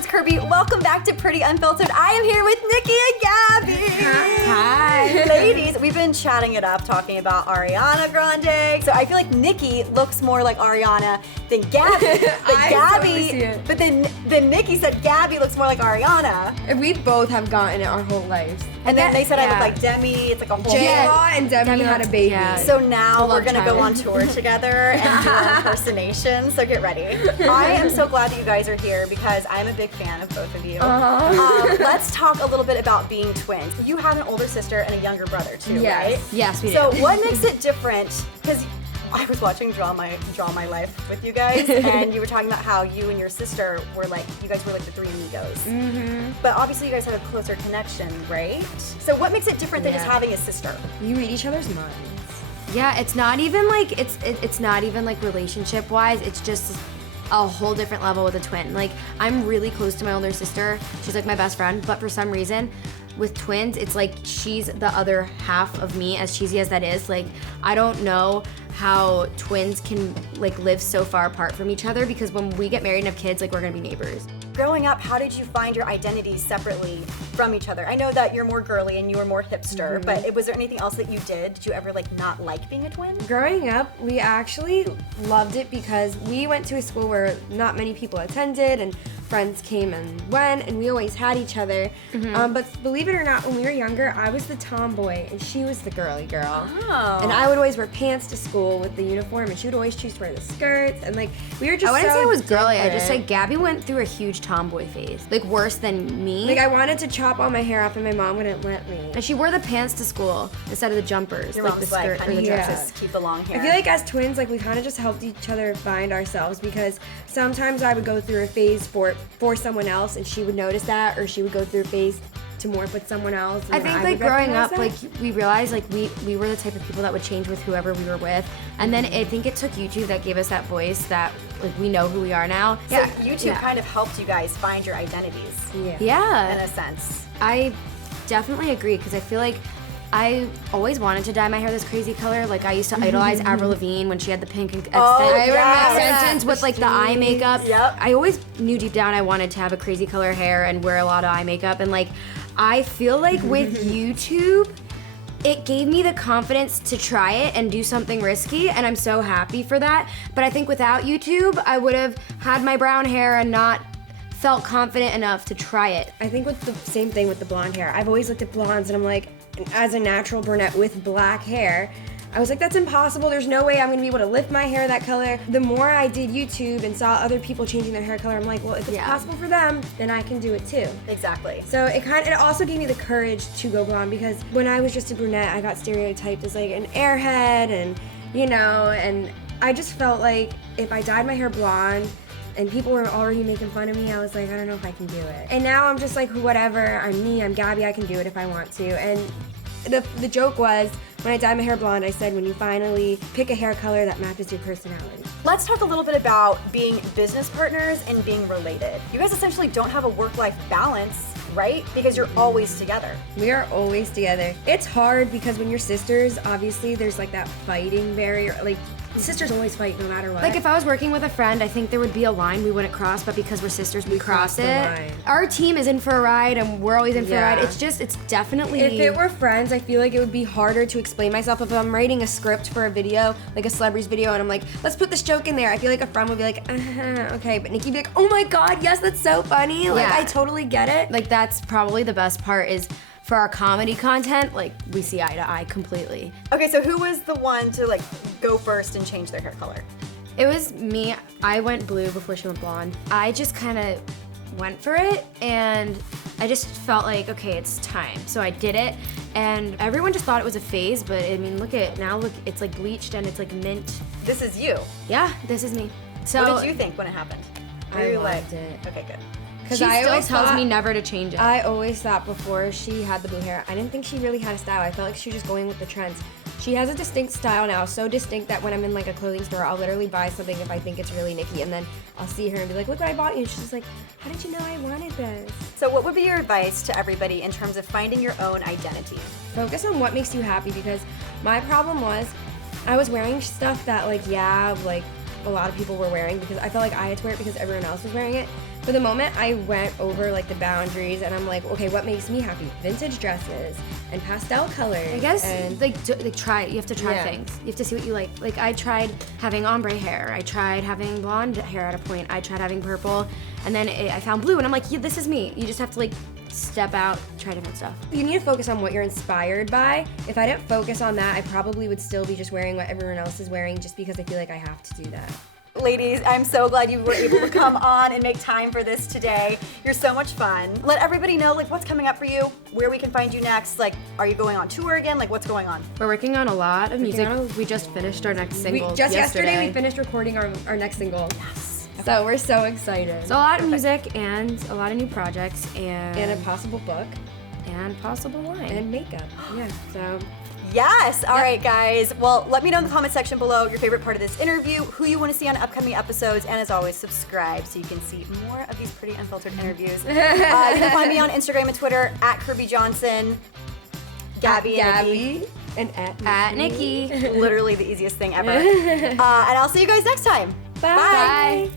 it's Kirbie. Welcome back to Pretty Unfiltered. I am here with Niki and Gabi. Hi. Ladies, we've been chatting it up, talking about Ariana Grande. So I feel like Niki looks more like Ariana than Gabi. But then Niki said Gabi looks more like Ariana. And we both have gotten it our whole lives. And then they said I look like Demi. It's like a whole J-Law and Demi had a baby. Yeah. So now we're gonna go on tour together and do our impersonations. So get ready. I am so glad that you guys are here because I'm a big fan of both of you. Let's talk a little bit about being twins. You have an older sister and a younger brother too, right? Yes, we do. So what makes it different? Because I was watching Draw My Life with you guys, and you were talking about how you and your sister were like, you guys were like the three amigos. Mm-hmm. But obviously you guys have a closer connection, right? So what makes it different than just having a sister? You read each other's minds. Yeah, it's not even like it's not even like relationship wise. It's just a whole different level with a twin. Like I'm really close to my older sister. She's like my best friend, but for some reason with twins, it's like she's the other half of me, as cheesy as that is. Like I don't know how twins can like live so far apart from each other, because when we get married and have kids, like we're gonna be neighbors. Growing up, how did you find your identities separately from each other? I know that you're more girly and you were more hipster, but was there anything else that you did? Did you ever like not like being a twin? Growing up, we actually loved it because we went to a school where not many people attended and friends came and went, and we always had each other. But believe it or not, when we were younger, I was the tomboy and she was the girly girl. Oh. And I would always wear pants to school with the uniform, and she would always choose to wear the skirts. And like we were just I wouldn't say I was girly. I just different. like Gabi went through a huge tomboy phase, like worse than me. Like I wanted to chop all my hair off, and my mom wouldn't let me. And she wore the pants to school instead of the jumpers, Your like mom's the skirt like, or the honey, dresses. just keep the long hair. I feel like as twins, like we kind of just helped each other find ourselves, because sometimes I would go through a phase for someone else and she would notice that, or she would go through a phase to morph with someone else. I think like growing up, that. like we realized like we were the type of people that would change with whoever we were with, and then I think it took YouTube that gave us that voice that like we know who we are now. So YouTube kind of helped you guys find your identities. Yeah. In a sense. I definitely agree, because I feel like I always wanted to dye my hair this crazy color. Like I used to idolize Avril Lavigne when she had the pink extensions with like the eye makeup. Yep. I always knew deep down I wanted to have a crazy color hair and wear a lot of eye makeup, and like I feel like with YouTube, it gave me the confidence to try it and do something risky, and I'm so happy for that. But I think without YouTube, I would have had my brown hair and not felt confident enough to try it. I think with the same thing with the blonde hair. I've always looked at blondes and I'm like, as a natural brunette with black hair, I was like, that's impossible. There's no way I'm gonna be able to lift my hair that color. The more I did YouTube and saw other people changing their hair color, I'm like, well, if it's possible for them, then I can do it too. Exactly. So it also gave me the courage to go blonde, because when I was just a brunette, I got stereotyped as like an airhead, and and I just felt like if I dyed my hair blonde and people were already making fun of me, I was like, I don't know if I can do it. And now I'm just like, whatever, I'm me, I'm Gabi, I can do it if I want to. And the joke was, when I dyed my hair blonde, I said, when you finally pick a hair color that matches your personality. Let's talk a little bit about being business partners and being related. You guys essentially don't have a work-life balance, right? Because you're always together. We are always together. It's hard because when you're sisters, obviously there's like that fighting barrier. Like sisters always fight no matter what. Like if I was working with a friend, I think there would be a line we wouldn't cross, but because we're sisters, we cross the it. line. Our team is in for a ride and we're always in for a ride. It's definitely... If it were friends, I feel like it would be harder to explain myself. If I'm writing a script for a video, like a celebrity's video, and I'm like, let's put this joke in there, I feel like a friend would be like, okay, but Niki would be like, oh my god, yes, that's so funny. Like, I totally get it. Like that's probably the best part, is for our comedy content, like we see eye to eye completely. Okay, so who was the one to like go first and change their hair color? It was me. I went blue before she went blonde. I just kind of went for it, and I just felt like, okay, it's time. So I did it, and everyone just thought it was a phase, but I mean, look, it's like bleached and it's like mint. This is you. Yeah, this is me. So What did you think when it happened? I loved it. Okay, good. she still tells me never to change it. I always thought before she had the blue hair, I didn't think she really had a style. I felt like she was just going with the trends. She has a distinct style now, so distinct that when I'm in like a clothing store, I'll literally buy something if I think it's really Niki, and then I'll see her and be like, look what I bought you. And she's just like, how did you know I wanted this? So what would be your advice to everybody in terms of finding your own identity? Focus on what makes you happy, because my problem was I was wearing stuff that like a lot of people were wearing because I felt like I had to wear it because everyone else was wearing it. For the moment, I went over like the boundaries and I'm like, okay, what makes me happy? Vintage dresses and pastel colors. I guess and like try. You have to try Yeah. things. You have to see what you like. Like I tried having ombre hair. I tried having blonde hair at a point. I tried having purple, and then I found blue, and I'm like, yeah, this is me. You just have to like step out, try different stuff. you need to focus on what you're inspired by. If I didn't focus on that, I probably would still be just wearing what everyone else is wearing just because I feel like I have to do that. Ladies, I'm so glad you were able to come on and make time for this today. You're so much fun. Let everybody know like what's coming up for you, where we can find you next. Like, are you going on tour again? Like, what's going on? We're working on a lot of music. We just finished our next single Yesterday we finished recording our next single. Yes. So we're so excited. So a lot of music and a lot of new projects and a possible book and possible wine. and makeup. Yeah. So Yes. All right, guys. Well, let me know in the comment section below your favorite part of this interview, who you want to see on upcoming episodes, and as always, subscribe so you can see more of these pretty unfiltered interviews. You can find me on Instagram and Twitter at Kirbie Johnson, Gabi, and Niki. and At Niki. Literally the easiest thing ever. And I'll see you guys next time. Bye. Bye.